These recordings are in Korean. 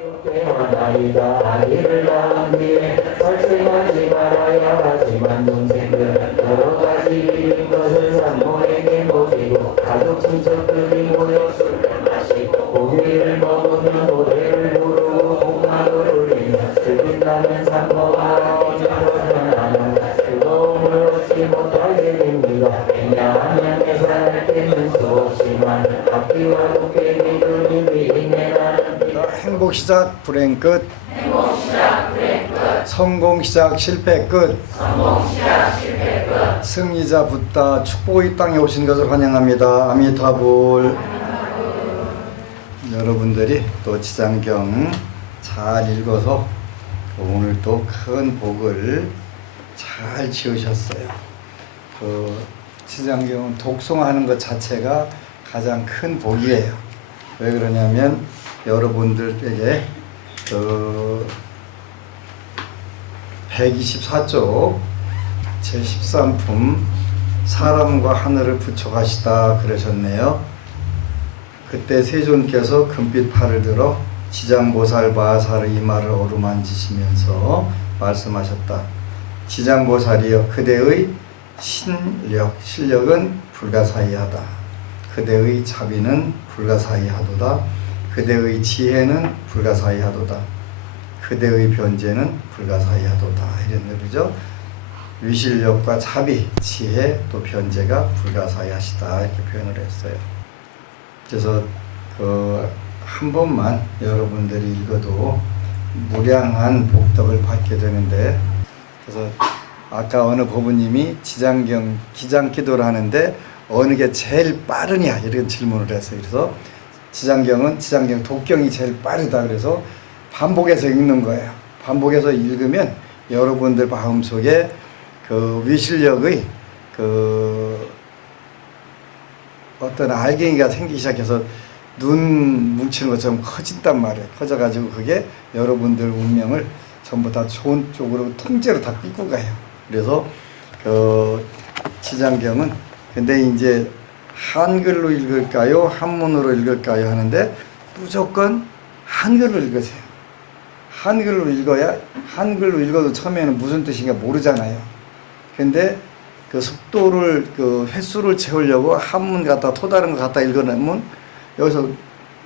태어나이다 아이를 낳은 뒤에 설득하지 말아야 하지만 동생들 여러 가지 일인 것을 산모에게 먹이고 가족 친척들이 모여 술을 마시고 고기를 먹으며 노래를 부르고 복락을 울리며 슬픈다면 산모가 어찌하면 하는 즐거움을 얻지 못하게 됩니다. 왜냐하면 살 때는 수없지만 앞뒤와 함께 믿음이 비린내나는 행복 시작 불행 끝. 성공 시작 실패 끝. 승리자 붓다 축복의 땅에 오신 것을 환영합니다. 아미타불. 여러분들이 또 지장경 잘 읽어서 오늘 또 큰 복을 잘 지으셨어요. 그 지장경은 독송하는 것 자체가 가장 큰 복이에요. 왜 그러냐면 여러분들에게 그 124쪽 제13품 사람과 하늘을 부촉하시다 그러셨네요. 그때 세존께서 금빛 팔을 들어 지장보살 바사의 이마를 어루만지시면서 말씀하셨다. 지장보살이여 그대의 실력은 불가사의하다. 그대의 자비는 불가사의하도다. 그대의 지혜는 불가사의하도다. 그대의 변제는 불가사의하도다. 이런 의미죠. 위실력과 자비, 지혜, 또 변제가 불가사의하시다 이렇게 표현을 했어요. 그래서 한 번만 여러분들이 읽어도 무량한 복덕을 받게 되는데, 그래서 아까 어느 법우님이 지장경 기장기도를 하는데 어느 게 제일 빠르냐 이런 질문을 했어요. 그래서 지장경 독경이 제일 빠르다 그래서 반복해서 읽는 거예요. 반복해서 읽으면 여러분들 마음속에 그 위실력의 그 어떤 알갱이가 생기기 시작해서 눈 뭉치는 것처럼 커진단 말이에요. 커져가지고 그게 여러분들 운명을 전부 다 좋은 쪽으로 통째로 다 끌고 가요. 그래서 그 지장경은 근데 이제 한글로 읽을까요? 한문으로 읽을까요? 하는데 무조건 한글로 읽으세요. 한글로 읽어야, 한글로 읽어도 처음에는 무슨 뜻인가 모르잖아요. 근데 그 속도를, 그 횟수를 채우려고 한문 갖다 또 다른 거 갖다 읽어내면 여기서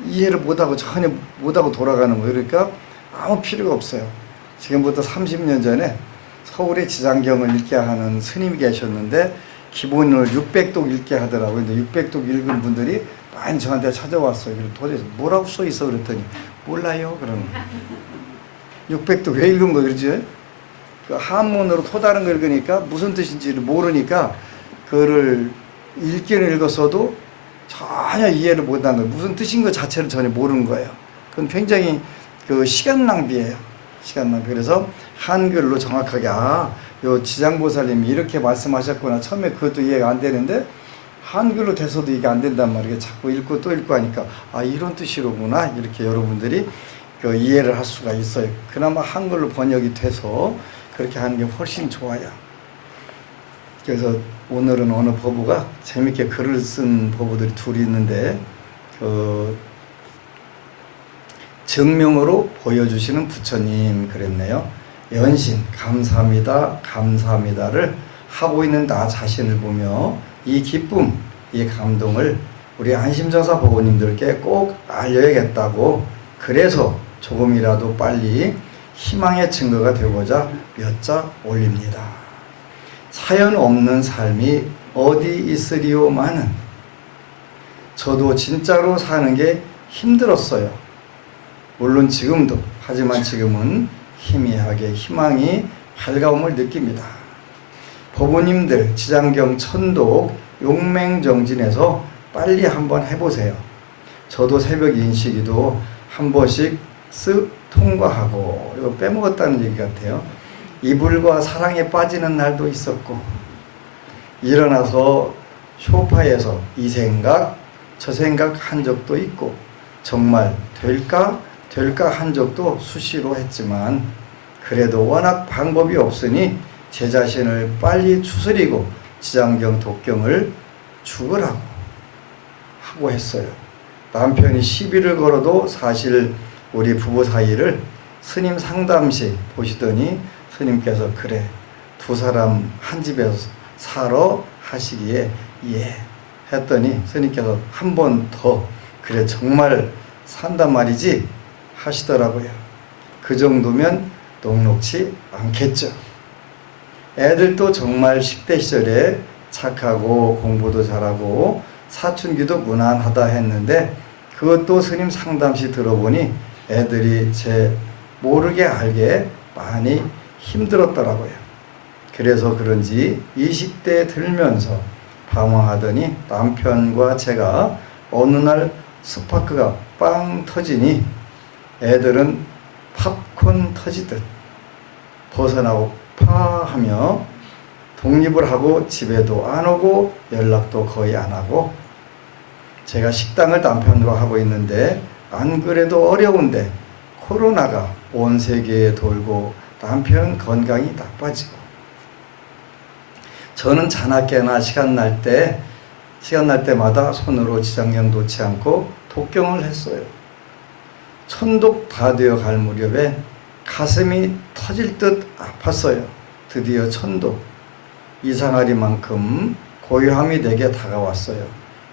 이해를 못하고 전혀 못하고 돌아가는 거예요. 그러니까 아무 필요가 없어요. 지금부터 30년 전에 서울에 지장경을 읽게 하는 스님이 계셨는데 기본을 600독 읽게 하더라고요. 근데 600독 읽은 분들이 많이 저한테 찾아왔어요. 그래서 도대체 뭐라고 써 있어? 그랬더니 몰라요. 그러는 거예요. 600독 왜 읽은 거예요? 그러지? 그 한문으로 또 다른 거 읽으니까 무슨 뜻인지를 모르니까 그거를 읽기는 읽었어도 전혀 이해를 못한 거예요. 무슨 뜻인 것 자체를 전혀 모르는 거예요. 그건 굉장히 그 시간 낭비예요. 시간 낭비. 그래서 한글로 정확하게 요 지장보살님이 이렇게 말씀하셨구나. 처음에 그것도 이해가 안 되는데 한글로 돼서도 이게 안 된단 말이에요. 자꾸 읽고 또 읽고 하니까 이런 뜻이로구나. 이렇게 여러분들이 그 이해를 할 수가 있어요. 그나마 한글로 번역이 돼서 그렇게 하는 게 훨씬 좋아요. 그래서 오늘은 어느 법우가 재밌게 글을 쓴 법우들이 둘이 있는데 그 증명으로 보여주시는 부처님 그랬네요. 연신 감사합니다 감사합니다를 하고 있는 나 자신을 보며 이 기쁨 이 감동을 우리 안심정사 보호님들께 꼭 알려야겠다고, 그래서 조금이라도 빨리 희망의 증거가 되고자 몇 자 올립니다. 사연 없는 삶이 어디 있으리오마는 저도 진짜로 사는 게 힘들었어요. 물론 지금도, 하지만 지금은 희미하게 희망이 밝아옴을 느낍니다. 법우님들 지장경 천독 용맹정진에서 빨리 한번 해보세요. 저도 새벽 인식기도 한 번씩 쓱 통과하고, 이거 빼먹었다는 얘기 같아요. 이불과 사랑에 빠지는 날도 있었고, 일어나서 소파에서 이 생각 저 생각 한 적도 있고, 정말 될까 한 적도 수시로 했지만 그래도 워낙 방법이 없으니 제 자신을 빨리 추스리고 지장경 독경을 죽으라고 하고 했어요. 남편이 시비를 걸어도 사실 우리 부부 사이를 스님 상담시 보시더니 스님께서 그래 두 사람 한 집에서 살아 하시기에 예 했더니 스님께서 한 번 더 그래 정말 산단 말이지 하시더라고요. 그 정도면 녹록치 않겠죠. 애들도 정말 10대 시절에 착하고 공부도 잘하고 사춘기도 무난하다 했는데 그것도 스님 상담시 들어보니 애들이 제 모르게 알게 많이 힘들었더라고요. 그래서 그런지 20대에 들면서 방황하더니 남편과 제가 어느 날 스파크가 빵 터지니 애들은 팝콘 터지듯 벗어나고 파 하며 독립을 하고 집에도 안 오고 연락도 거의 안 하고 제가 식당을 남편으로 하고 있는데 안 그래도 어려운데 코로나가 온 세계에 돌고 남편 건강이 나빠지고 저는 자나깨나 시간 날 때마다 손으로 지장경 놓지 않고 독경을 했어요. 천독 다 되어 갈 무렵에 가슴이 터질 듯 아팠어요. 드디어 천독. 이상하리만큼 고요함이 내게 다가왔어요.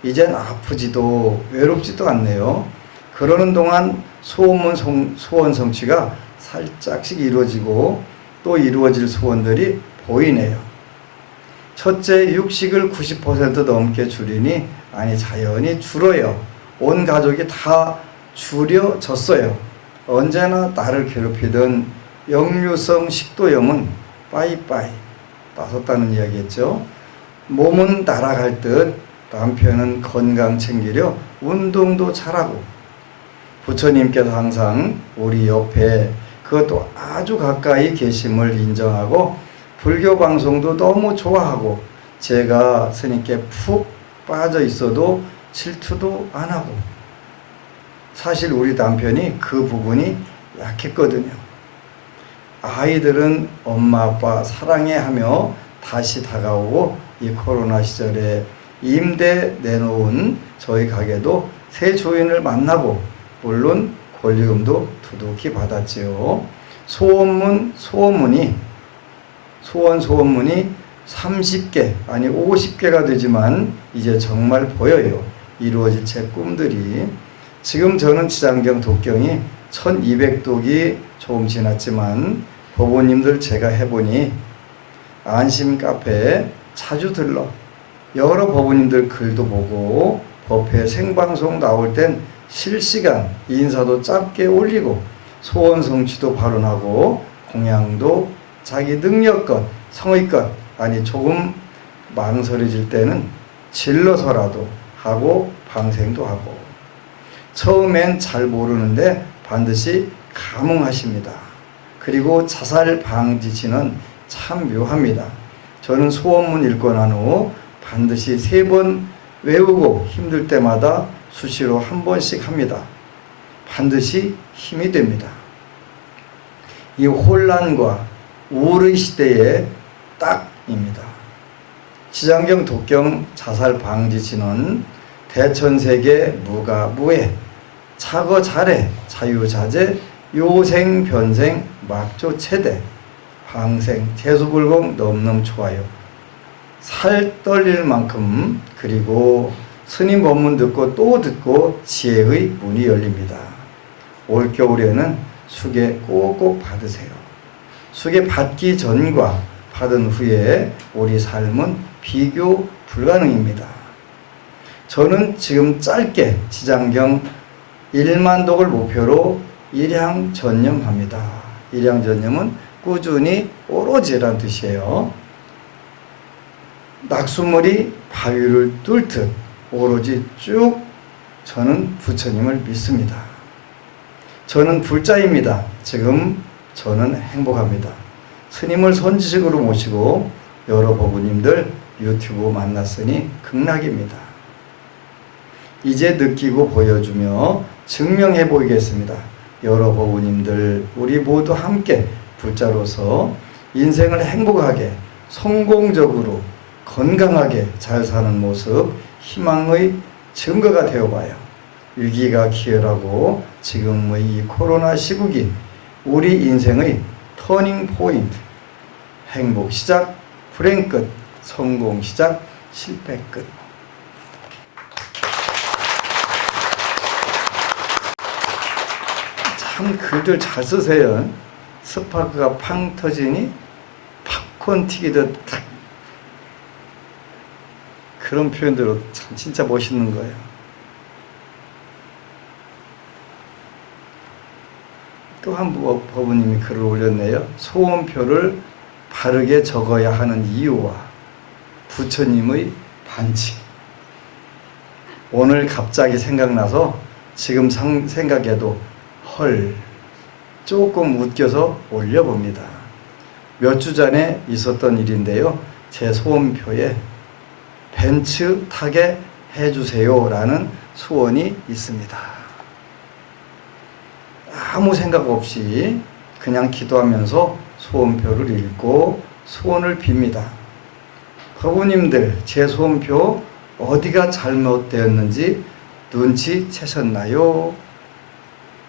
이젠 아프지도 외롭지도 않네요. 그러는 동안 소원 성취가 살짝씩 이루어지고 또 이루어질 소원들이 보이네요. 첫째, 육식을 90% 넘게 줄이니 아니 자연히 줄어요. 온 가족이 다 줄여졌어요. 언제나 나를 괴롭히던 역류성 식도염은 빠이빠이 빠졌다는 이야기였죠. 몸은 날아갈 듯 남편은 건강 챙기려 운동도 잘하고 부처님께서 항상 우리 옆에 그것도 아주 가까이 계심을 인정하고 불교 방송도 너무 좋아하고 제가 스님께 푹 빠져 있어도 질투도 안 하고 사실 우리 남편이 그 부분이 약했거든요. 아이들은 엄마 아빠 사랑해 하며 다시 다가오고 이 코로나 시절에 임대 내놓은 저희 가게도 새 주인을 만나고 물론 권리금도 두둑히 받았지요. 소원문이 30개 아니 50개가 되지만 이제 정말 보여요. 이루어질 제 꿈들이. 지금 저는 지장경 독경이 1200독이 조금 지났지만 법원님들 제가 해보니 안심 카페에 자주 들러 여러 법원님들 글도 보고 법회 생방송 나올 땐 실시간 인사도 짧게 올리고 소원 성취도 발언하고 공양도 자기 능력껏 성의껏 아니 조금 망설여질 때는 질러서라도 하고 방생도 하고 처음엔 잘 모르는데 반드시 감흥하십니다. 그리고 자살 방지치는 참 묘합니다. 저는 소원문 읽고 난 후 반드시 3번 외우고 힘들 때마다 수시로 한 번씩 합니다. 반드시 힘이 됩니다. 이 혼란과 우울의 시대에 딱입니다. 지장경 독경 자살 방지치는 대천세계 무가무해 차거 잘해 자유자재 요생 변생 막조 체대 방생 재수불공 넘넘 좋아요. 살 떨릴 만큼 그리고 스님 법문 듣고 또 듣고 지혜의 문이 열립니다. 올겨울에는 수계 꼭꼭 받으세요. 수계 받기 전과 받은 후에 우리 삶은 비교 불가능입니다. 저는 지금 짧게 지장경 1만 독을 목표로 일향전념합니다. 일향전념은 꾸준히 오로지란 뜻이에요. 낙수물이 바위를 뚫듯 오로지 쭉 저는 부처님을 믿습니다. 저는 불자입니다. 지금 저는 행복합니다. 스님을 선지식으로 모시고 여러 법우님들 유튜브 만났으니 극락입니다. 이제 느끼고 보여주며 증명해 보이겠습니다. 여러 법우님들 우리 모두 함께 불자로서 인생을 행복하게 성공적으로 건강하게 잘 사는 모습 희망의 증거가 되어봐요. 위기가 기회라고 지금의 이 코로나 시국인 우리 인생의 터닝 포인트, 행복 시작, 불행 끝, 성공 시작, 실패 끝. 참 글들 잘 쓰세요. 스파크가 팡 터지니 팝콘 튀기듯 탁. 그런 표현대로 참 진짜 멋있는 거예요. 또 한 법부님이 글을 올렸네요. 소원표를 바르게 적어야 하는 이유와 부처님의 반칙. 오늘 갑자기 생각나서 지금 생각해도 헐, 조금 웃겨서 올려봅니다. 몇 주 전에 있었던 일인데요. 제 소원표에 벤츠 타게 해주세요 라는 소원이 있습니다. 아무 생각 없이 그냥 기도하면서 소원표를 읽고 소원을 빕니다. 거부님들, 제 소원표 어디가 잘못되었는지 눈치채셨나요?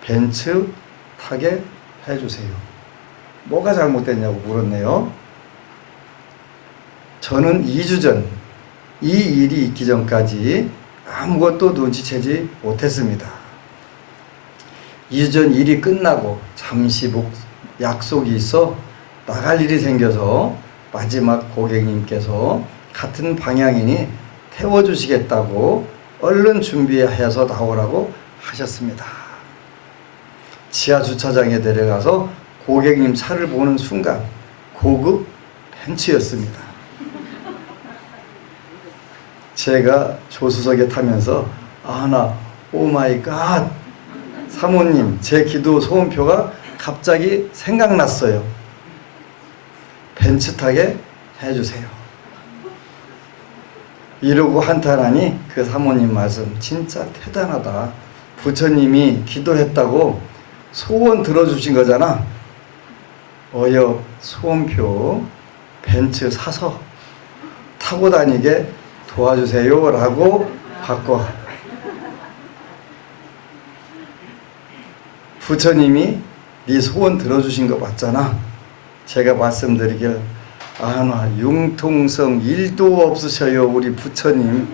벤츠 타게 해주세요. 뭐가 잘못됐냐고 물었네요. 저는 2주 전 이 일이 있기 전까지 아무것도 눈치채지 못했습니다. 2주 전 일이 끝나고 잠시 약속이 있어 나갈 일이 생겨서 마지막 고객님께서 같은 방향이니 태워주시겠다고 얼른 준비해서 나오라고 하셨습니다. 지하 주차장에 내려가서 고객님 차를 보는 순간 고급 벤츠였습니다. 제가 조수석에 타면서 오 마이 갓, 사모님, 제 기도 소원표가 갑자기 생각났어요. 벤츠 타게 해주세요. 이러고 한탄하니 그 사모님 말씀 진짜 대단하다. 부처님이 기도했다고 소원 들어주신 거잖아. 어여 소원표 벤츠 사서 타고 다니게 도와주세요 라고 바꿔. 부처님이 네 소원 들어주신 거 맞잖아. 제가 말씀드리길 융통성 1도 없으셔요 우리 부처님.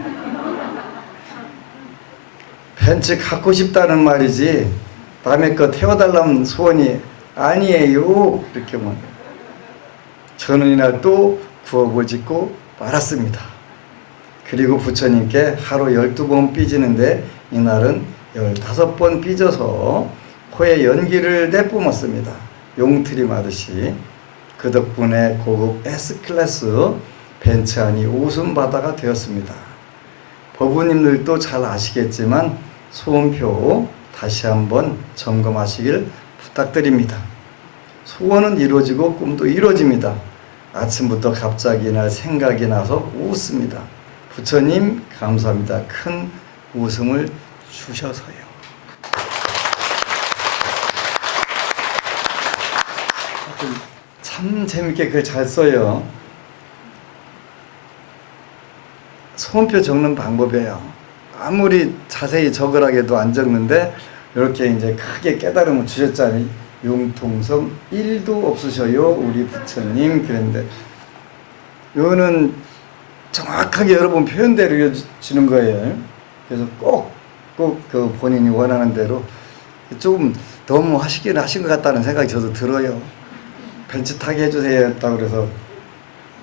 벤츠 갖고 싶다는 말이지 남의 거 태워달라는 소원이 아니에요. 이렇게 뭐 저는 이날 또 구업을 짓고 말았습니다. 그리고 부처님께 하루 12번 삐지는데 이날은 15번 삐져서 코에 연기를 내뿜었습니다. 용트림 하듯이. 그 덕분에 고급 S클래스 벤츠 안이 웃음바다가 되었습니다. 법부님들도 잘 아시겠지만 소원표 다시 한번 점검하시길 부탁드립니다. 소원은 이루어지고 꿈도 이루어집니다. 아침부터 갑자기 이날 생각이 나서 웃습니다. 부처님 감사합니다. 큰 웃음을 주셔서요. 참 재밌게 글 잘 써요. 소원표 적는 방법이에요. 아무리 자세히 적으라고 해도 안 적는데 이렇게 이제 크게 깨달음을 주셨잖아요. 융통성 1도 없으셔요 우리 부처님. 그런데 이거는 정확하게 여러분 표현대로 주는 거예요. 그래서 꼭 그 본인이 원하는 대로 조금 너무 하신 것 같다는 생각이 저도 들어요. 벤츠 타게 해주세요 했다고 그래서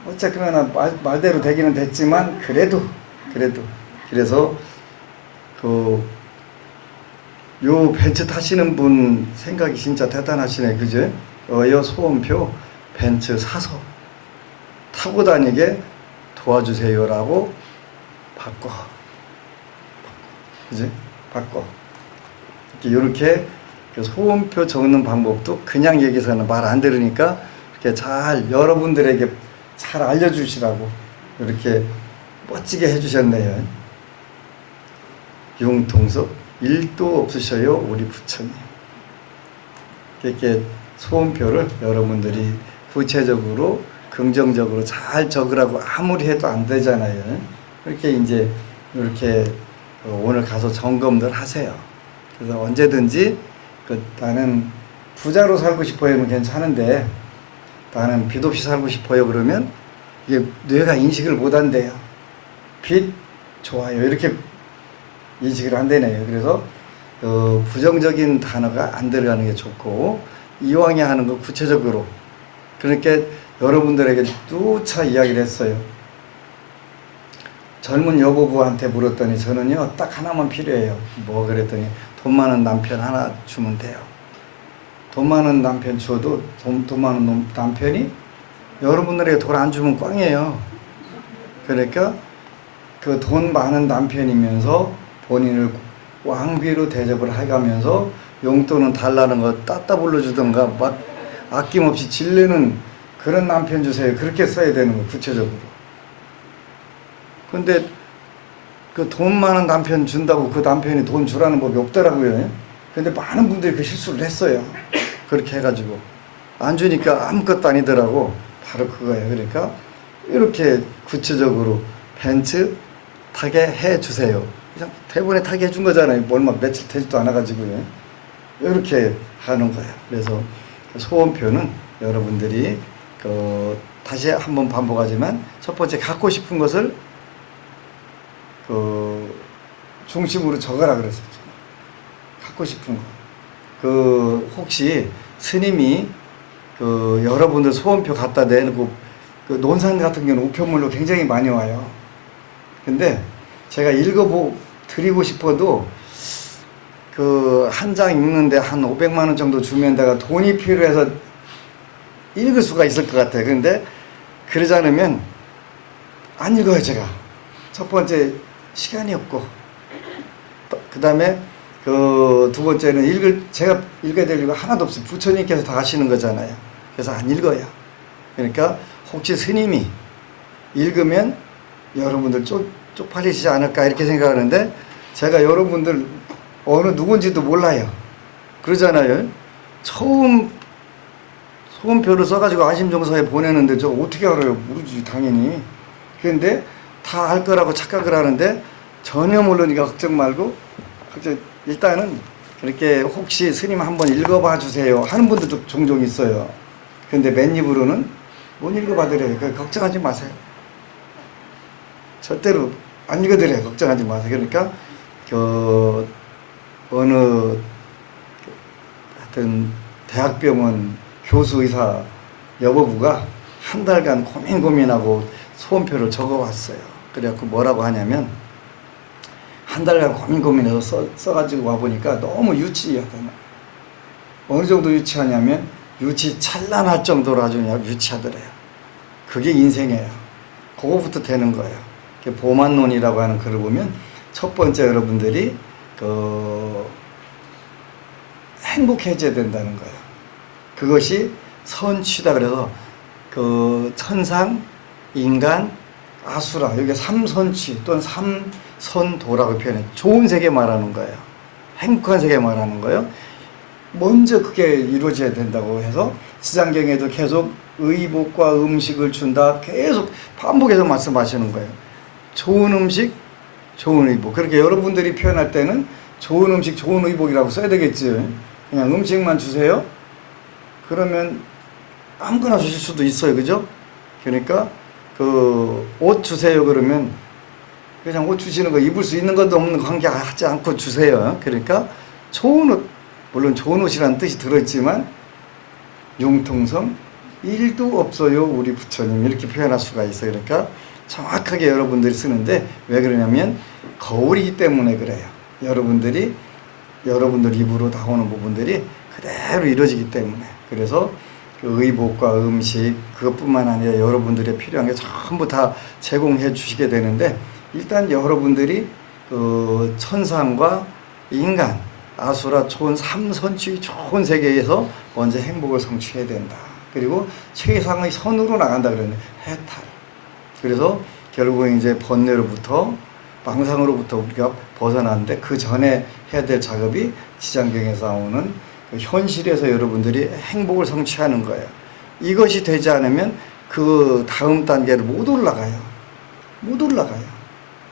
어쨌거나 말대로 되기는 됐지만 그래도 그래서 요 벤츠 타시는 분 생각이 진짜 대단하시네. 그죠? 어여 소원표 벤츠 사서 타고 다니게 도와주세요라고 바꿔. 그지? 바꿔. 이렇게 소원표 적는 방법도 그냥 얘기해서는 말 안 들으니까 이렇게 잘 여러분들에게 잘 알려주시라고 이렇게 멋지게 해주셨네요. 융통성 1도 없으셔요 우리 부처님. 이렇게 소원표를 여러분들이 구체적으로 긍정적으로 잘 적으라고 아무리 해도 안 되잖아요. 이렇게 이제 이렇게 오늘 가서 점검들 하세요. 그래서 언제든지 나는 부자로 살고 싶어요는 괜찮은데 나는 빚 없이 살고 싶어요 그러면 이게 뇌가 인식을 못 한대요. 빚 좋아요 이렇게 인식을 한대네요. 그래서 부정적인 단어가 안 들어가는 게 좋고 이왕에 하는 거 구체적으로 그러니까 여러분들에게 누차 이야기를 했어요. 젊은 여보부한테 물었더니 저는요 딱 하나만 필요해요. 뭐 그랬더니 돈 많은 남편 하나 주면 돼요. 돈 많은 남편 줘도 돈 많은 남편이 여러분들에게 돈 안 주면 꽝이에요. 그러니까 그 돈 많은 남편이면서 본인을 왕비로 대접을 해가면서 용돈은 달라는 거 따따 불러주던가 막 아낌없이 질르는 그런 남편 주세요. 그렇게 써야 되는 거예요. 구체적으로. 근데 그 돈 많은 남편 준다고 그 남편이 돈 주라는 법이 없더라고요. 근데 많은 분들이 그 실수를 했어요. 그렇게 해가지고 안 주니까 아무것도 아니더라고. 바로 그거예요. 그러니까 이렇게 구체적으로 벤츠 타게 해주세요. 그냥 대본에 타게 해준 거잖아요. 얼마 며칠 되지도 않아가지고요. 이렇게 하는 거예요. 그래서 소원표는 여러분들이 다시 한번 반복하지만 첫 번째 갖고 싶은 것을 중심으로 적어라 그랬었죠. 갖고 싶은 거. 혹시 스님이 여러분들 소원표 갖다 내고 논산 같은 경우는 우편물로 굉장히 많이 와요. 근데 제가 드리고 싶어도 한 장 읽는데 한 500만 원 정도 주면 내가 돈이 필요해서 읽을 수가 있을 것 같아요. 근데 그러지 않으면 안 읽어요, 제가. 첫 번째, 시간이 없고. 그 다음에 두 번째는 제가 읽어야 될 이유가 하나도 없어요. 부처님께서 다 하시는 거잖아요. 그래서 안 읽어요. 그러니까 혹시 스님이 읽으면 여러분들 쪽팔리시지 않을까 이렇게 생각하는데 제가 여러분들 어느 누군지도 몰라요. 그러잖아요. 처음 소원표를 써가지고 안심정서에 보내는데 저 어떻게 알아요? 모르지 당연히. 그런데 다 알 거라고 착각을 하는데 전혀 모르니까 걱정 말고 일단은 그렇게 혹시 스님 한번 읽어봐 주세요 하는 분들도 종종 있어요. 근데 맨입으로는 못 읽어봐드려요. 걱정하지 마세요. 절대로 안 읽어드려요. 걱정하지 마세요. 그러니까 어느 하여튼 대학병원 교수 의사 여보부가 한 달간 고민하고 소원표를 적어왔어요. 그래갖고 뭐라고 하냐면 한 달간 고민해서 써가지고 와보니까 너무 유치하잖아. 어느 정도 유치하냐면 유치 찬란할 정도로 아주 유치하더래요. 그게 인생이에요. 그거부터 되는 거예요. 보만론이라고 하는 글을 보면 첫 번째 여러분들이 행복해져야 된다는 거예요. 그것이 선취다. 그래서 천상, 인간, 아수라 여기 삼선취 또는 삼선도라고 표현해. 좋은 세계 말하는 거예요. 행복한 세계 말하는 거예요. 먼저 그게 이루어져야 된다고 해서 지장경에도 계속 의복과 음식을 준다. 계속 반복해서 말씀하시는 거예요. 좋은 음식, 좋은 의복. 그렇게 여러분들이 표현할 때는 좋은 음식, 좋은 의복이라고 써야 되겠지. 그냥 음식만 주세요. 그러면 아무거나 주실 수도 있어요. 그죠? 그러니까 옷 주세요. 그러면 그냥 옷 주시는 거 입을 수 있는 것도 없는 거 관계하지 않고 주세요. 그러니까 좋은 옷, 물론 좋은 옷이라는 뜻이 들어있지만 융통성 1도 없어요. 우리 부처님 이렇게 표현할 수가 있어요. 그러니까 정확하게 여러분들이 쓰는데 왜 그러냐면 거울이기 때문에 그래요. 여러분들 입으로 나오는 부분들이 그대로 이루어지기 때문에. 그래서 의복과 음식 그것뿐만 아니라 여러분들의 필요한 게 전부 다 제공해 주시게 되는데 일단 여러분들이 천상과 인간, 아수라, 촌, 삼선취 좋은 세계에서 먼저 행복을 성취해야 된다. 그리고 최상의 선으로 나간다 그러는데 해탈. 그래서 결국은 이제 번뇌로부터 망상으로부터 우리가 벗어나는데 그 전에 해야 될 작업이 지장경에서 나오는 그 현실에서 여러분들이 행복을 성취하는 거예요. 이것이 되지 않으면 그 다음 단계를 못 올라가요. 못 올라가요.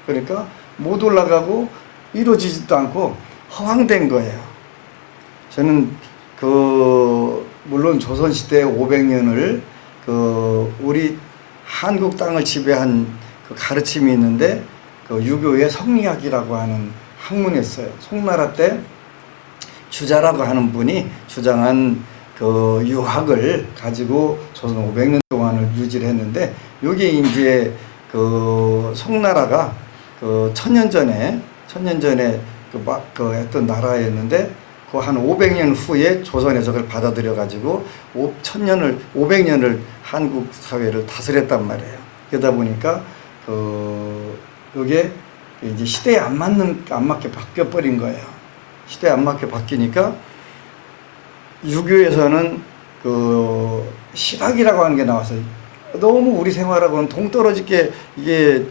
그러니까 못 올라가고 이루어지지도 않고 허황된 거예요. 저는 물론 조선시대 500년을 우리 한국 땅을 지배한 그 가르침이 있는데 유교의 성리학이라고 하는 학문이 있어요. 송나라 때 주자라고 하는 분이 주장한 유학을 가지고 조선 500년 동안을 유지를 했는데, 이게 이제 송나라가 천년 전에 했던 나라였는데, 한 500년 후에 조선에서 그걸 받아들여 가지고 500년을 한국 사회를 다스렸단 말이에요. 그러다 보니까 이게 이제 시대에 안 맞게 바뀌어 버린 거예요. 시대에 안 맞게 바뀌니까 유교에서는 실학이라고 하는 게 나왔어요. 너무 우리 생활하고는 동떨어지게 이게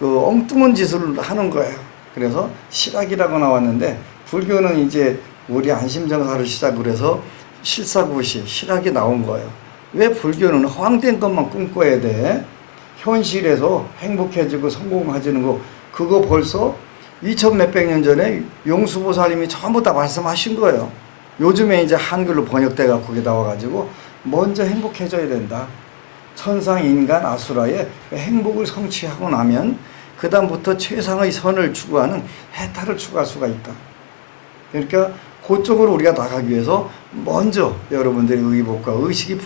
엉뚱한 짓을 하는 거예요. 그래서 실학이라고 나왔는데, 불교는 이제 우리 안심정사를 시작으로 해서 실사구시, 실학이 나온 거예요. 왜 불교는 허황된 것만 꿈꿔야 돼? 현실에서 행복해지고 성공해지는 거, 그거 벌써 2000 몇백 년 전에 용수보살님이 전부 다 말씀하신 거예요. 요즘에 이제 한글로 번역돼가 거기 나와가지고 먼저 행복해져야 된다. 천상, 인간, 아수라의 행복을 성취하고 나면 그 다음부터 최상의 선을 추구하는 해탈을 추구할 수가 있다. 그러니까 그쪽으로 우리가 나가기 위해서 먼저 여러분들의 의복과 의식이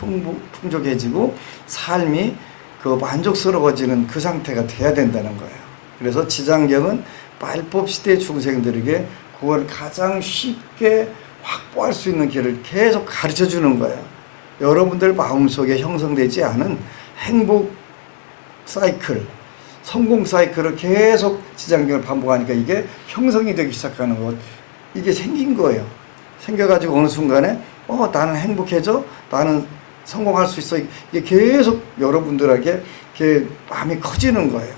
풍족해지고 삶이 만족스러워지는 그 상태가 돼야 된다는 거예요. 그래서 지장경은 말법 시대 중생들에게 그걸 가장 쉽게 확보할 수 있는 길을 계속 가르쳐 주는 거예요. 여러분들 마음속에 형성되지 않은 행복 사이클, 성공 사이클을 계속 지장경을 반복하니까 이게 형성이 되기 시작하는 것, 이게 생긴 거예요. 생겨가지고 어느 순간에 나는 행복해져, 나는 성공할 수 있어, 이게 계속 여러분들에게 이렇게 마음이 커지는 거예요.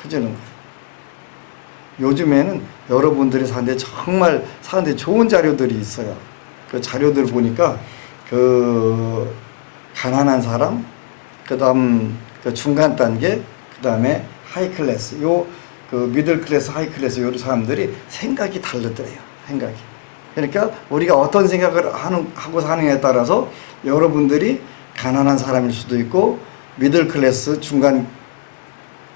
커지는 거예요. 요즘에는 여러분들이 정말 사는데 좋은 자료들이 있어요. 그 자료들 보니까 가난한 사람, 그 다음 중간 단계, 그 다음에 하이 클래스, 미들 클래스, 하이 클래스, 요 사람들이 생각이 다르더래요. 생각이. 그러니까 우리가 어떤 생각을 하고 사느냐에 따라서 여러분들이 가난한 사람일 수도 있고, 미들 클래스, 중간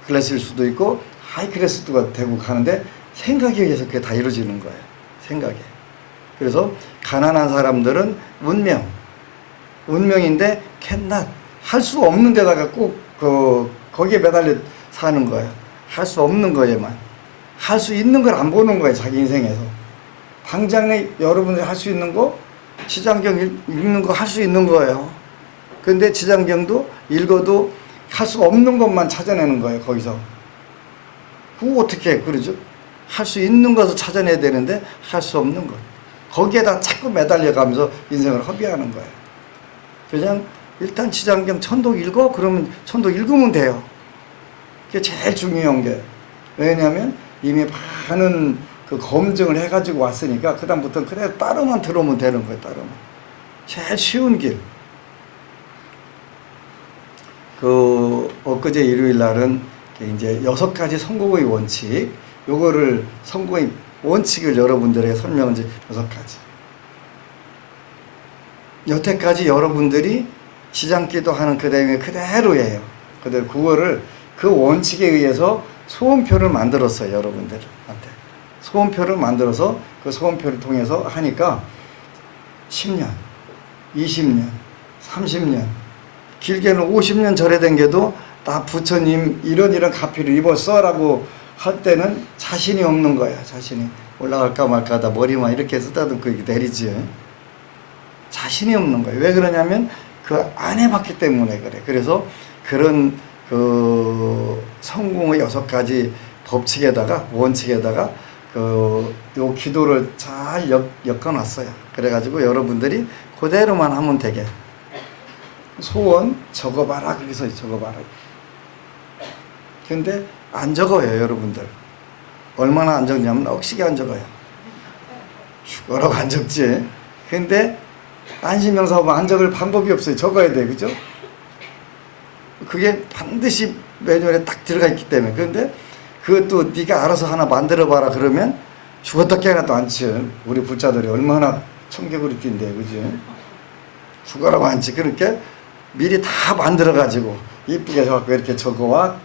클래스일 수도 있고, 하이 클래스도 되고 가는데, 생각에 의해서 그게 다 이루어지는 거예요. 생각에. 그래서 가난한 사람들은 운명인데 캔낫, 할 수 없는 데다가 꼭 거기에 매달려 사는 거예요. 할 수 없는 거에만. 할 수 있는 걸 안 보는 거예요. 자기 인생에서. 당장에 여러분들이 할 수 있는 거, 지장경 읽는 거 할 수 있는 거예요. 근데 지장경도 읽어도 할 수 없는 것만 찾아내는 거예요. 거기서. 그거 어떻게 해? 그러죠? 할 수 있는 것을 찾아내야 되는데 할 수 없는 것. 거기에다 자꾸 매달려 가면서 인생을 허비하는 거예요. 그냥 일단 지장경 천독 읽어? 그러면 천독 읽으면 돼요. 그게 제일 중요한 게. 왜냐하면 이미 많은 검증을 해가지고 왔으니까 그다음부터는 그대로 따로만 들어오면 되는 거예요. 따로만. 제일 쉬운 길. 엊그제 일요일 날은 이제 6가지 성공의 원칙, 요거를 성공의 원칙을 여러분들에게 설명한 지 6가지. 여태까지 여러분들이 지장기도 하는 그 내용이 그대로예요. 그거를 그 원칙에 의해서 소원표를 만들었어요. 여러분들한테. 소원표를 만들어서 그 소원표를 통해서 하니까 10년, 20년, 30년, 길게는 50년 절에 댕겨도 나 부처님 이런 가피를 입었어 라고 할 때는 자신이 없는 거야. 자신이. 올라갈까 말까 하다 머리만 이렇게 쓰다듬고 이렇게 내리지. 자신이 없는 거예요. 왜 그러냐면 안 해봤기 때문에 그래. 그래서 그런 성공의 6가지 법칙에다가 원칙에다가 요 기도를 잘 엮어놨어요. 그래가지고 여러분들이 그대로만 하면 되게. 소원 적어봐라. 거기서 적어봐라. 근데 안 적어요. 여러분들. 얼마나 안 적냐면 억식이 안 적어요. 죽어라고 안 적지. 근데 안심명사 보면 안 적을 방법이 없어요. 적어야 돼. 그죠? 그게 반드시 매뉴얼에 딱 들어가 있기 때문에. 그런데 그것도 네가 알아서 하나 만들어 봐라 그러면 죽었다 깨어나도 않지. 우리 불자들이 얼마나 청개구리 낀데, 그지? 죽어라고 않지. 그러니까 미리 다 만들어가지고 이쁘게 해갖고 이렇게 적어와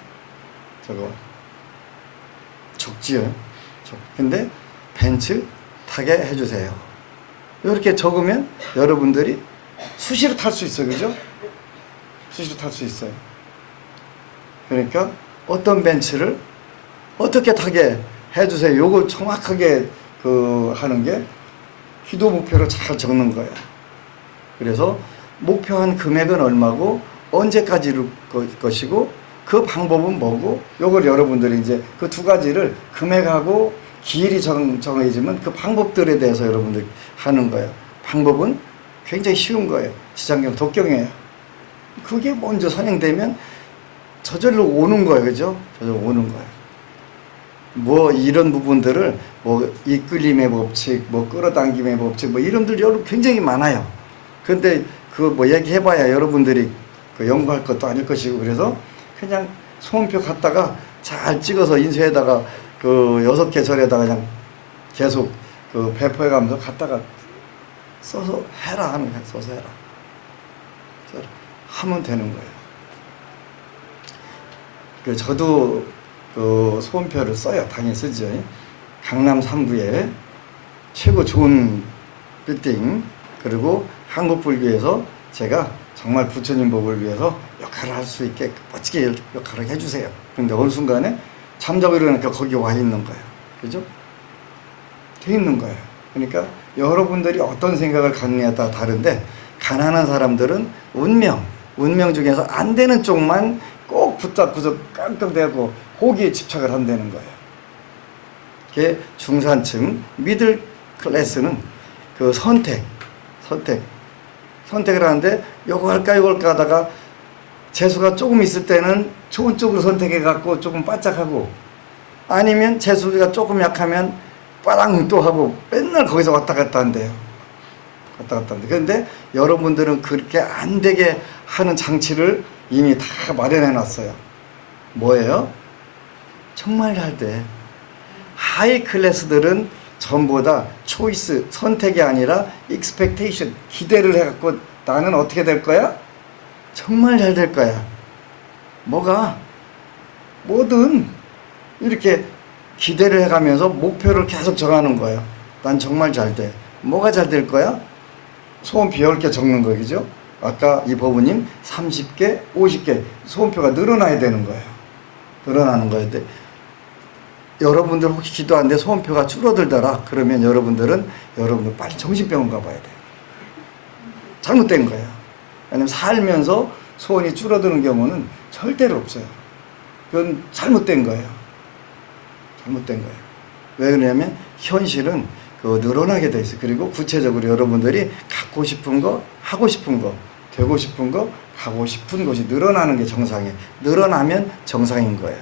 적지요. 근데 벤츠 타게 해주세요. 이렇게 적으면 여러분들이 수시로 탈 수 있어요. 그죠? 수시로 탈 수 있어요. 그러니까 어떤 벤츠를 어떻게 타게 해주세요. 요거 정확하게 하는 게 기도 목표를 잘 적는 거예요. 그래서 목표한 금액은 얼마고 언제까지 이룰 것이고 그 방법은 뭐고 요걸 여러분들이 이제 그 두 가지를 금액하고 기일이 정해지면 그 방법들에 대해서 여러분들 하는 거예요. 방법은 굉장히 쉬운 거예요. 지장경 독경이에요. 그게 먼저 선행되면 저절로 오는 거예요. 그죠? 저절로 오는 거예요. 뭐 이런 부분들을 뭐 이끌림의 법칙, 뭐 끌어당김의 법칙, 뭐 이름들 여러 굉장히 많아요. 근데 그거 뭐 얘기해봐야 여러분들이 그 연구할 것도 아닐 것이고 그래서 그냥 소원표 갖다가 잘 찍어서 인쇄에다가 그 6개 절에다가 그냥 계속 그 배포해가면서 갖다가 써서 해라 하는 거야. 써서 해라. 하면 되는 거예요. 그 저도 그 소원표를 써요. 당연히 쓰죠. 강남 3구에 최고 좋은 빌딩 그리고 한국불교에서 제가 정말 부처님 법을 위해서 역할을 할 수 있게 멋지게 역할을 해주세요. 그런데 어느 순간에 잠자고 일어나니까 거기 와 있는 거예요. 그죠? 돼 있는 거예요. 그러니까 여러분들이 어떤 생각을 갖느냐에 따라 다른데 가난한 사람들은 운명 중에서 안 되는 쪽만 꼭 붙잡고서 깡깡대고 거기에 집착을 한다는 거예요. 그게 중산층, 미들 클래스는 그 선택을 하는데 요거 할까 요거 할까 하다가 재수가 조금 있을 때는 좋은 쪽으로 선택해 갖고 조금 바짝하고 아니면 재수가 조금 약하면 빠랑 또 하고 맨날 거기서 왔다 갔다 한대요. 그런데 여러분들은 그렇게 안 되게 하는 장치를 이미 다 마련해 놨어요. 뭐예요? 정말 잘 돼. 하이 클래스들은 전부 다 초이스, 선택이 아니라 expectation, 기대를 해갖고 나는 어떻게 될 거야? 정말 잘 될 거야. 뭐든 이렇게 기대를 해가면서 목표를 계속 정하는 거예요. 난 정말 잘 돼. 뭐가 잘 될 거야? 소원표 10개 적는 거예요. 그죠? 아까 이 법우님 30개, 50개 소원표가 늘어나야 되는 거예요. 늘어나는 거예요. 여러분들 혹시 기도하는데 소원표가 줄어들더라. 그러면 여러분들 빨리 정신병원 가봐야 돼요. 잘못된 거예요. 왜냐면 살면서 소원이 줄어드는 경우는 절대로 없어요. 그건 잘못된 거예요. 왜 그러냐면 현실은 늘어나게 돼 있어요. 그리고 구체적으로 여러분들이 갖고 싶은 거, 하고 싶은 거, 되고 싶은 거, 가고 싶은 것이 늘어나는 게 정상이에요. 늘어나면 정상인 거예요.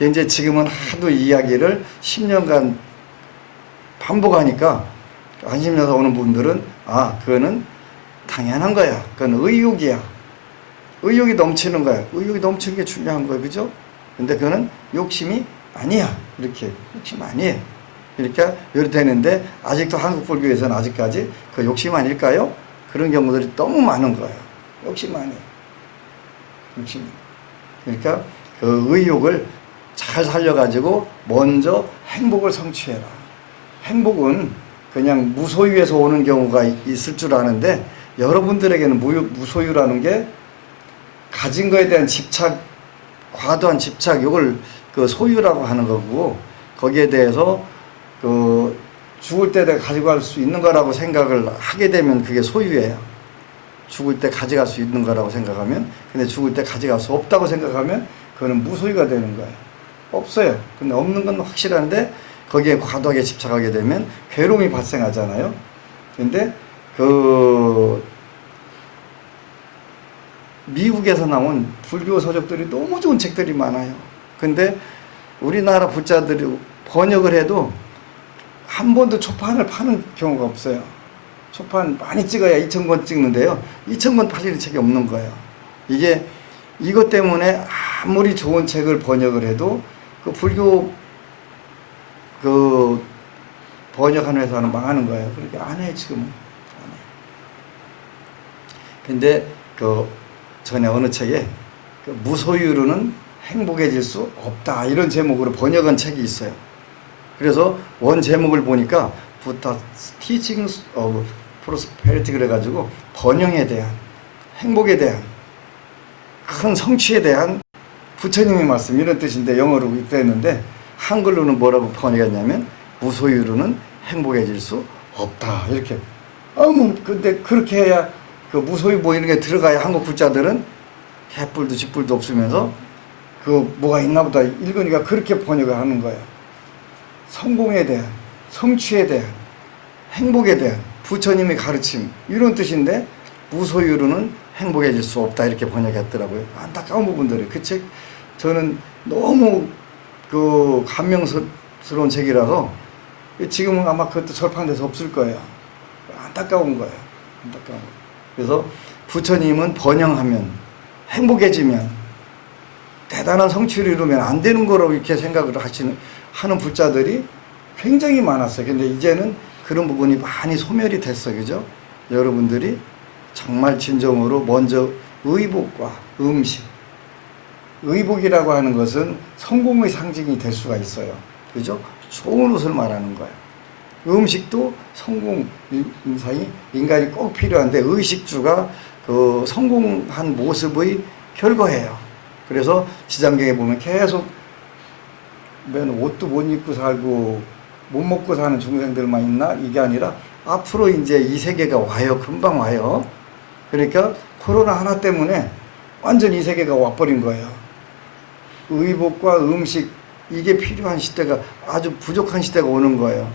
이제 지금은 하도 이야기를 10년간 반복하니까 안심해서 오는 분들은 그거는 당연한 거야. 그건 의욕이야. 의욕이 넘치는 거야. 의욕이 넘치는 게 중요한 거예요. 그죠? 근데 그거는 욕심이 아니야. 이렇게 욕심 아니에요. 그러니까 이렇게 되는데 아직도 한국불교에서는 아직까지 그 욕심 아닐까요? 그런 경우들이 너무 많은 거예요. 욕심 아니에요. 그러니까 그 의욕을 잘 살려가지고 먼저 행복을 성취해라. 행복은 그냥 무소유에서 오는 경우가 있을 줄 아는데 여러분들에게는 무소유라는 게 가진 거에 대한 집착, 과도한 집착, 이걸 그 소유라고 하는 거고 거기에 대해서 그 죽을 때 내가 가지고 갈 수 있는 거라고 생각을 하게 되면 그게 소유예요. 죽을 때 가져갈 수 있는 거라고 생각하면, 근데 죽을 때 가져갈 수 없다고 생각하면 그거는 무소유가 되는 거예요. 없어요. 근데 없는 건 확실한데 거기에 과도하게 집착하게 되면 괴로움이 발생하잖아요. 근데 미국에서 나온 불교 서적들이 너무 좋은 책들이 많아요. 근데 우리나라 불자들이 번역을 해도 한 번도 초판을 파는 경우가 없어요. 초판 많이 찍어야 2,000권 찍는데요. 2,000권 팔리는 책이 없는 거예요. 이것 때문에 아무리 좋은 책을 번역을 해도 그 불교 번역한 회사는 망하는 거예요. 그렇게 안 해, 지금은. 안 해. 근데 그 전에 어느 책에 그 무소유로는 행복해질 수 없다, 이런 제목으로 번역한 책이 있어요. 그래서 원 제목을 보니까 부터 Teachings of Prosperity 그래가지고 번영에 대한, 행복에 대한, 큰 성취에 대한 부처님의 말씀, 이런 뜻인데 영어로 있었는데 한글로는 뭐라고 번역했냐면 무소유로는 행복해질 수 없다, 이렇게. 근데 그렇게 해야 그 무소유 뭐 이런 게 들어가야 한국 글자들은 개뿔도 쥐뿔도 없으면서 그 뭐가 있나 보다 읽으니까 그렇게 번역을 하는 거예요. 성공에 대한, 성취에 대한, 행복에 대한 부처님의 가르침, 이런 뜻인데 무소유로는 행복해질 수 없다, 이렇게 번역했더라고요. 안타까운 부분들이, 그 책 저는 너무 그 감명스러운 책이라서 지금은 아마 그것도 절판돼서 없을 거예요. 안타까운 거예요. 안타까운 거예요. 그래서 부처님은 번영하면, 행복해지면, 대단한 성취를 이루면 안 되는 거라고 이렇게 생각을 하는 불자들이 굉장히 많았어요. 근데 이제는 그런 부분이 많이 소멸이 됐어, 그죠? 여러분들이 정말 진정으로 먼저 의복과 음식, 의복이라고 하는 것은 성공의 상징이 될 수가 있어요, 그죠? 좋은 옷을 말하는 거예요. 음식도 성공 인상이 인간이 꼭 필요한데 의식주가 그 성공한 모습의 결과예요. 그래서 지장경에 보면 계속 맨 옷도 못 입고 살고 못 먹고 사는 중생들만 있나? 이게 아니라 앞으로 이제 이 세계가 와요. 금방 와요. 그러니까 코로나 하나 때문에 완전 이 세계가 와버린 거예요. 의복과 음식, 이게 필요한 시대가, 아주 부족한 시대가 오는 거예요.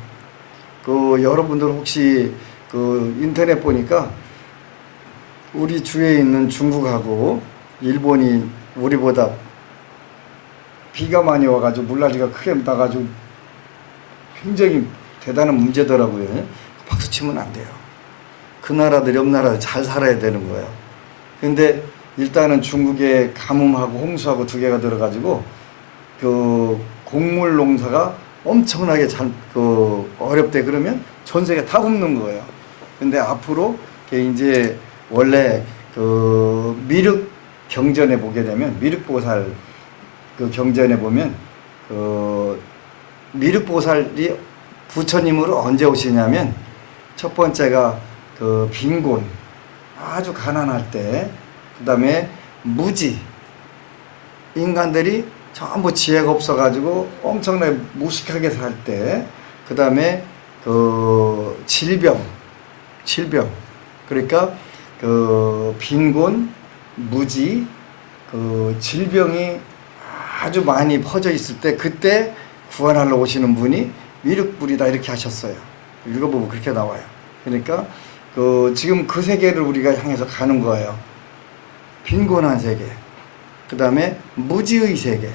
그 여러분들 혹시 그 인터넷 보니까 우리 주위에 있는 중국하고 일본이 우리보다 비가 많이 와가지고 물난리가 크게 나가지고 굉장히 대단한 문제더라고요. 박수 치면 안 돼요. 그 나라들 옆 나라들 잘 살아야 되는 거예요. 근데 일단은 중국에 가뭄하고 홍수하고 두 개가 들어가지고 그 곡물 농사가 엄청나게 어렵대. 그러면 전 세계 다 굶는 거예요. 근데 앞으로 이제 원래 그 미륵 경전에 보게 되면, 미륵보살 그 경전에 보면 그 미륵보살이 부처님으로 언제 오시냐면 첫 번째가 그 빈곤, 아주 가난할 때, 그 다음에 무지, 인간들이 전부 지혜가 없어가지고 엄청나게 무식하게 살 때, 그 다음에 그 질병, 그러니까 그 빈곤, 무지, 그 질병이 아주 많이 퍼져 있을 때, 그때 구원하러 오시는 분이 미륵불이다, 이렇게 하셨어요. 읽어보면 그렇게 나와요. 그러니까 그 지금 그 세계를 우리가 향해서 가는 거예요. 빈곤한 세계, 그 다음에 무지의 세계,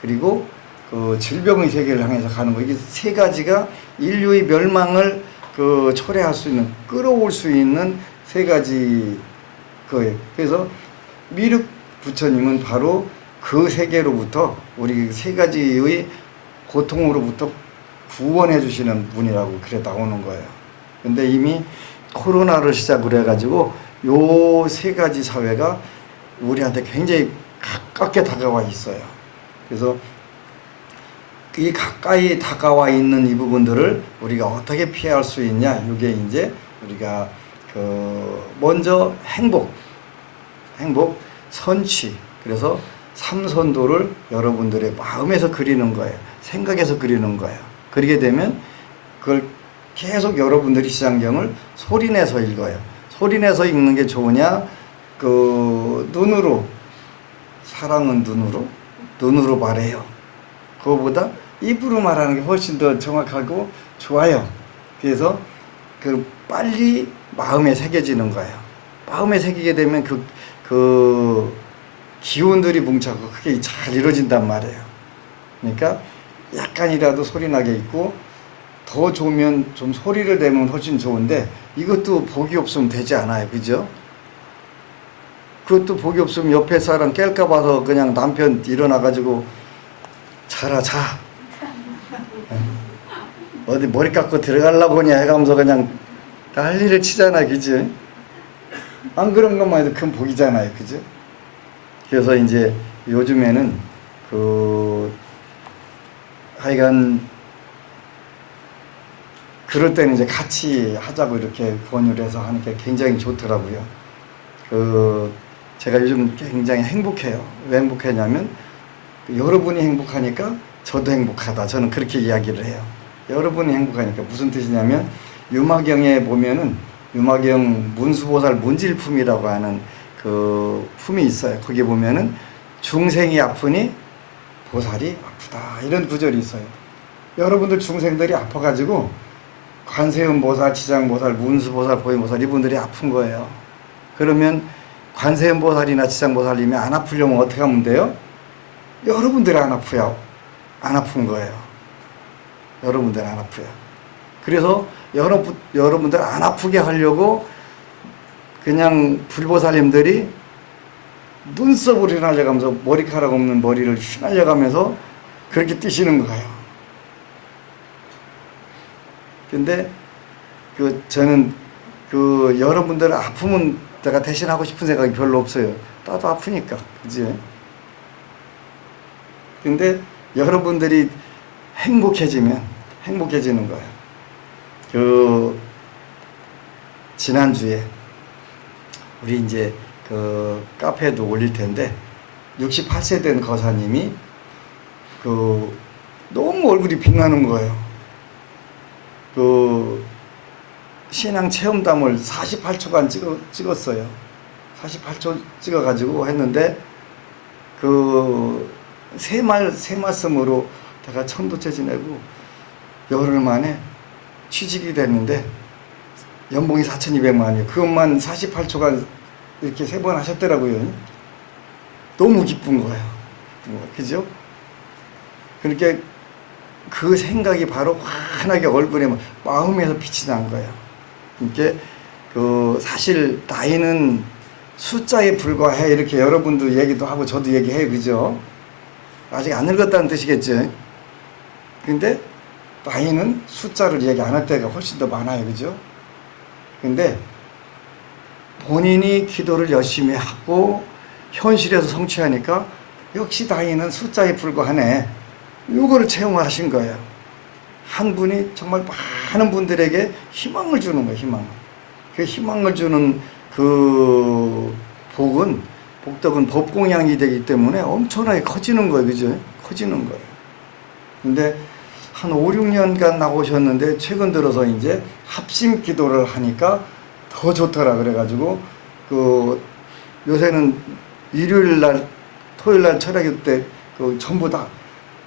그리고 그 질병의 세계를 향해서 가는 거. 이게 세 가지가 인류의 멸망을 그 초래할 수 있는, 끌어올 수 있는 세 가지 거예요. 그래서 미륵 부처님은 바로 그 세계로부터, 우리 세 가지의 고통으로부터 구원해 주시는 분이라고 그래 나오는 거예요. 근데 이미 코로나를 시작으로 해가지고 요 세 가지 사회가 우리한테 굉장히 가깝게 다가와 있어요. 그래서 이 가까이 다가와 있는 이 부분들을 우리가 어떻게 피할 수 있냐, 이게 이제 우리가 그 먼저 행복, 선취, 그래서 삼선도를 여러분들의 마음에서 그리는 거예요. 생각에서 그리는 거예요. 그리게 되면 그걸 계속 여러분들이 시장경을 소리내서 읽어요. 소리내서 읽는 게 좋으냐? 그 눈으로, 사랑은 눈으로 말해요. 그거보다 입으로 말하는 게 훨씬 더 정확하고 좋아요. 그래서 그 빨리 마음에 새겨지는 거예요. 마음에 새기게 되면 그 기운들이 뭉쳐서 그게 잘 이루어진단 말이에요. 그러니까 약간이라도 소리나게 있고, 더 좋으면 좀 소리를 내면 훨씬 좋은데, 이것도 복이 없으면 되지 않아요. 그죠? 그것도 복이 없으면 옆에 사람 깰까 봐서 그냥 남편 일어나가지고 자라, 자. 어디 머리 깎고 들어가려고 하냐 해가면서 그냥 난리를 치잖아, 그지? 안 그런 것만 해도 큰 복이잖아요, 그죠? 그래서 이제 요즘에는 하여간 그럴 때는 이제 같이 하자고 이렇게 권유를 해서 하는 게 굉장히 좋더라고요. 제가 요즘 굉장히 행복해요. 왜 행복하냐면 여러분이 행복하니까 저도 행복하다. 저는 그렇게 이야기를 해요. 여러분이 행복하니까 무슨 뜻이냐면 유마경에 보면은 유마경 문수보살 문질품이라고 하는 그 품이 있어요. 거기 보면은 중생이 아프니 보살이 아프다 이런 구절이 있어요. 여러분들 중생들이 아파가지고 관세음보살, 지장보살, 문수보살, 보혜보살 이분들이 아픈 거예요. 그러면 관세음보살이나 지장보살님이 안 아프려면 어떻게 하면 돼요? 여러분들이 안 아프요. 안 아픈 거예요. 여러분들 안 아프요. 그래서 여러분들 안 아프게 하려고 그냥 불보살님들이 눈썹을 휘날려가면서 머리카락 없는 머리를 휘날려가면서 그렇게 뛰시는 거예요. 근데 저는 여러분들 아프면 내가 대신하고 싶은 생각이 별로 없어요. 나도 아프니까, 그지? 근데 여러분들이 행복해지면 행복해지는 거예요. 지난주에 우리 이제 카페에도 올릴 텐데 68세 된 거사님이 너무 얼굴이 빛나는 거예요. 신앙 체험담을 48초간 찍었어요. 48초 찍어가지고 했는데 새 말씀으로 내가 천도째 지내고 열흘 만에 취직이 됐는데 연봉이 4,200만이에요. 그것만 48초간 이렇게 3번 하셨더라고요. 너무 기쁜 거예요. 그죠? 그러니까 그 생각이 바로 환하게 얼굴에 마음에서 빛이 난 거예요. 그러니까 사실 나이는 숫자에 불과해 이렇게 여러분도 얘기도 하고 저도 얘기해요. 그죠? 아직 안 늙었다는 뜻이겠죠. 근데 나이는 숫자를 얘기 안 할 때가 훨씬 더 많아요. 그죠? 근데 본인이 기도를 열심히 하고 현실에서 성취하니까 역시 나이는 숫자에 불과하네. 요거를 체험하신 거예요. 한 분이 정말 많은 분들에게 희망을 주는 거예요. 희망을. 그 희망을 주는 복덕은 법공양이 되기 때문에 엄청나게 커지는 거예요. 그죠? 커지는 거예요. 근데 한 5, 6년간 나오셨는데 최근 들어서 이제 합심 기도를 하니까 더 좋더라 그래가지고 요새는 일요일 날 토요일 날 철학교 때 전부 다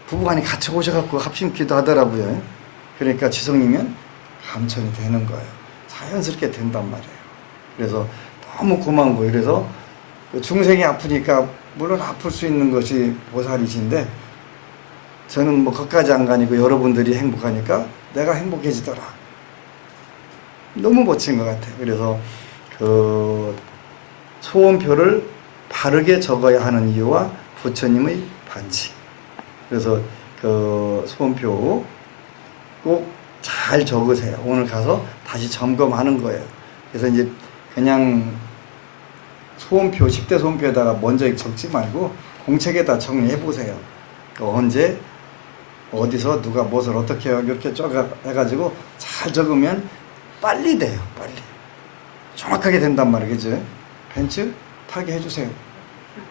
부부간이 같이 오셔갖고 합심 기도하더라고요. 그러니까 지성이면 감천이 되는 거예요. 자연스럽게 된단 말이에요. 그래서 너무 고마운 거예요. 그래서 중생이 아프니까 물론 아플 수 있는 것이 보살이신데 저는 거기까지 안 가니고 여러분들이 행복하니까 내가 행복해지더라. 너무 멋진 것 같아요. 그래서 소원표를 바르게 적어야 하는 이유와 부처님의 반칙. 그래서 소원표 꼭 잘 적으세요. 오늘 가서 다시 점검하는 거예요. 그래서 이제 그냥 소원표 10대 소원표에다가 먼저 적지 말고 공책에다 정리해 보세요. 언제 어디서 누가 무엇을 어떻게 이렇게 해가지고 잘 적으면 빨리 돼요. 빨리 정확하게 된단 말이에요. 그죠? 벤츠 타게 해주세요.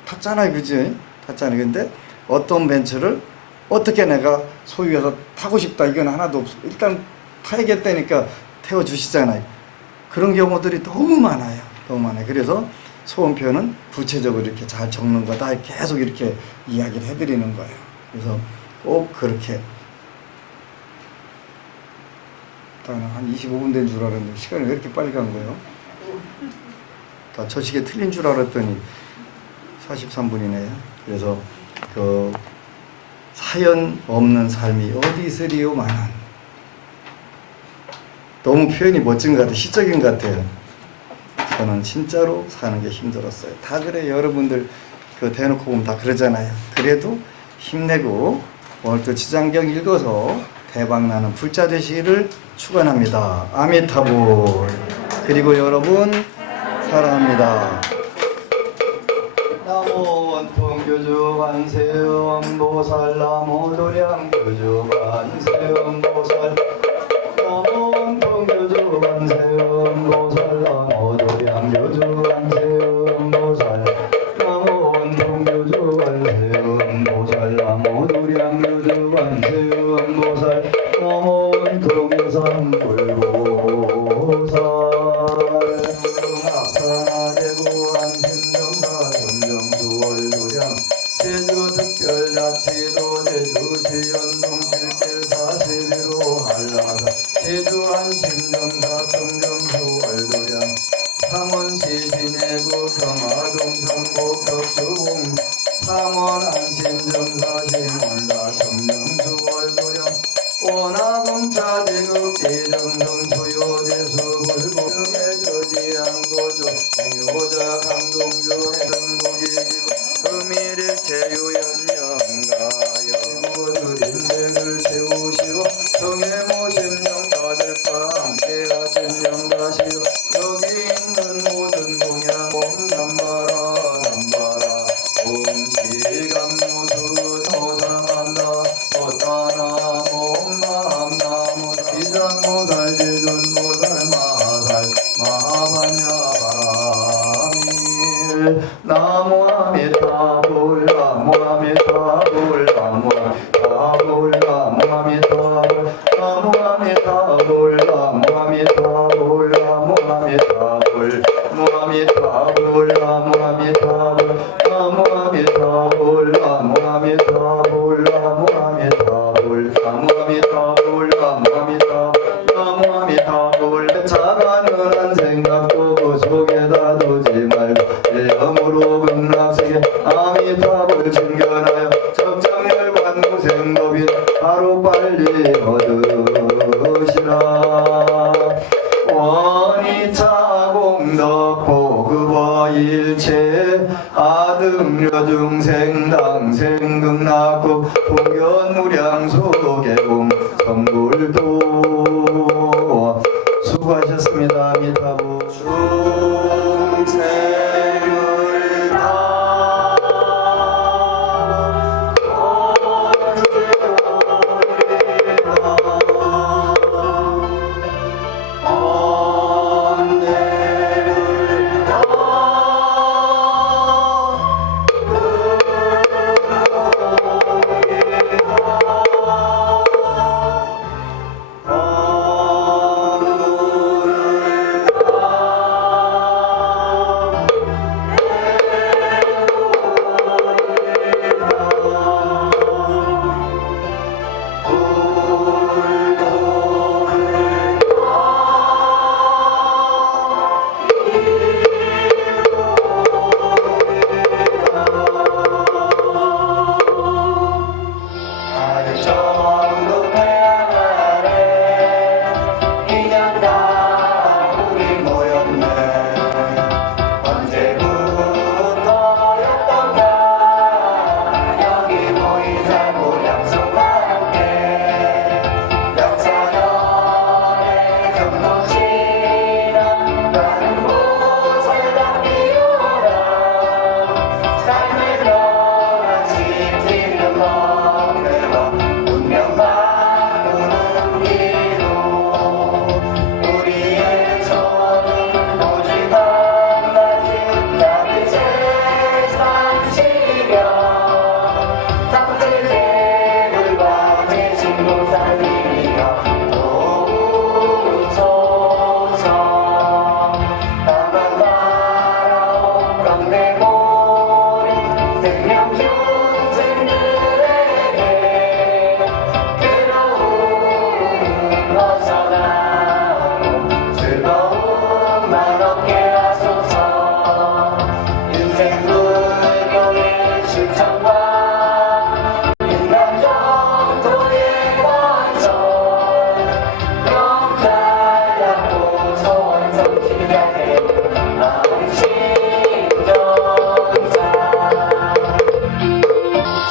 탔잖아요. 그죠? 탔잖아요. 근데 어떤 벤츠를 어떻게 내가 소유해서 타고 싶다 이건 하나도 없어. 일단 타야겠다니까 태워주시잖아요. 그런 경우들이 너무 많아요. 너무 많아요. 그래서 소원표는 구체적으로 이렇게 잘 적는 거다 계속 이렇게 이야기를 해드리는 거예요. 그래서 꼭 그렇게 한 25분 된 줄 알았는데 시간이 왜 이렇게 빨리 간 거예요? 다 저 시계 틀린 줄 알았더니 43분이네요. 그래서 사연 없는 삶이 어디 있으리요 만한. 너무 표현이 멋진 것 같아요. 시적인 것 같아요. 저는 진짜로 사는 게 힘들었어요. 다 그래요. 여러분들 대놓고 보면 다 그러잖아요. 그래도 힘내고 오늘 또 지장경 읽어서 대박나는 불자 되시기를 축원합니다. 아미타불. 그리고 여러분 사랑합니다. 나무 원통 교주 관세음 보살 나무 도량 교주 관세음 보살 나무 원통 교주 관세음 보살 나무 도량 교주 관세음 보살 나무 원통 교주 관세음 보살 나무 도량 교주 관세음 보살 나무 원통 교상 불보살 합산하대구 안심정사 전정수월도량 제주특별자치도 제주시연동 실길 41호 한라사 제주 안심정사 청정수월도량 창원시 진해구 경화동 성북 격주봉 창원 안심정사 심원다 청정수월도량 원화금차 대극 제정성 수요대수 불고등의 거지한 고조 행효자 강동주 해등무기기부 금일일 제유연영가여 구주림대를 채우시오 성에 모신 영가들과 함께 하신 영가시오 여기 있는 모든 공양 몸담바라 담바라 옴시감무수 조상한다 어따나 옴마함나무 이장모살 제존모살 마살 마하반야바라밀 나무아미타불 나무아미타불 나무아미타불 나무아미타불 나무아미타불 나무아미타불 나무아미타불 무아미타불 나무아미타불 나무아미타불 나무아미타불 나무아미타불 나무아미타불 나무아미타불 나무아미타불 자가는 한 생각도 그 속에다 두지 말고 일념으로 극락세계 아미타불 증견하여 적정열관 무생법인 하루빨리 얻으시라 원이차 공덕 보급어 일체 아등려 중생 당생 극락국 풍견무량 소개공 성불도 수고하셨습니다. 아미타불 중생을 다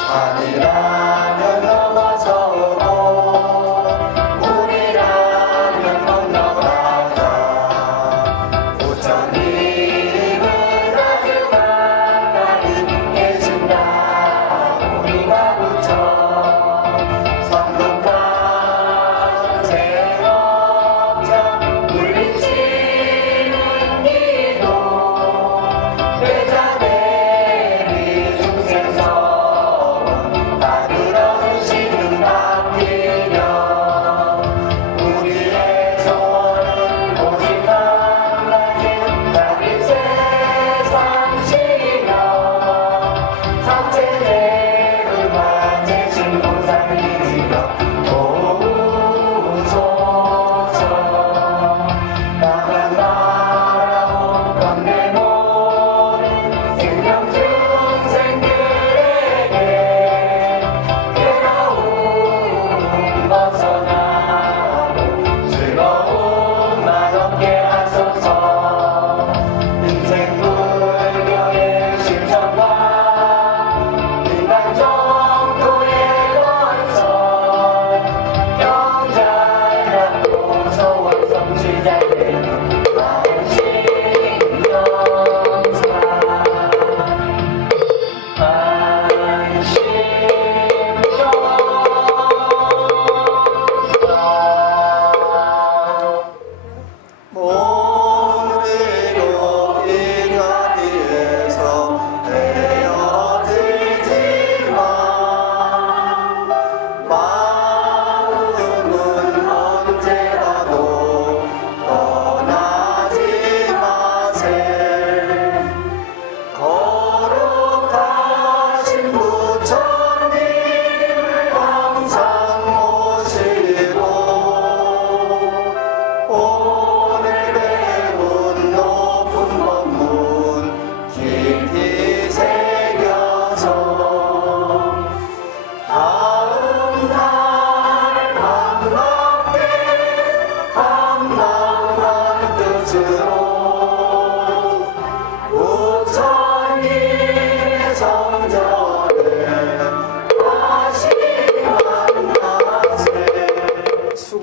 산이라면 넘어서고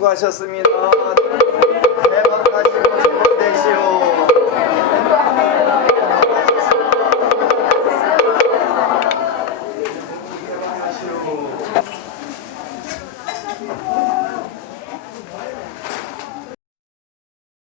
수고하셨습니다.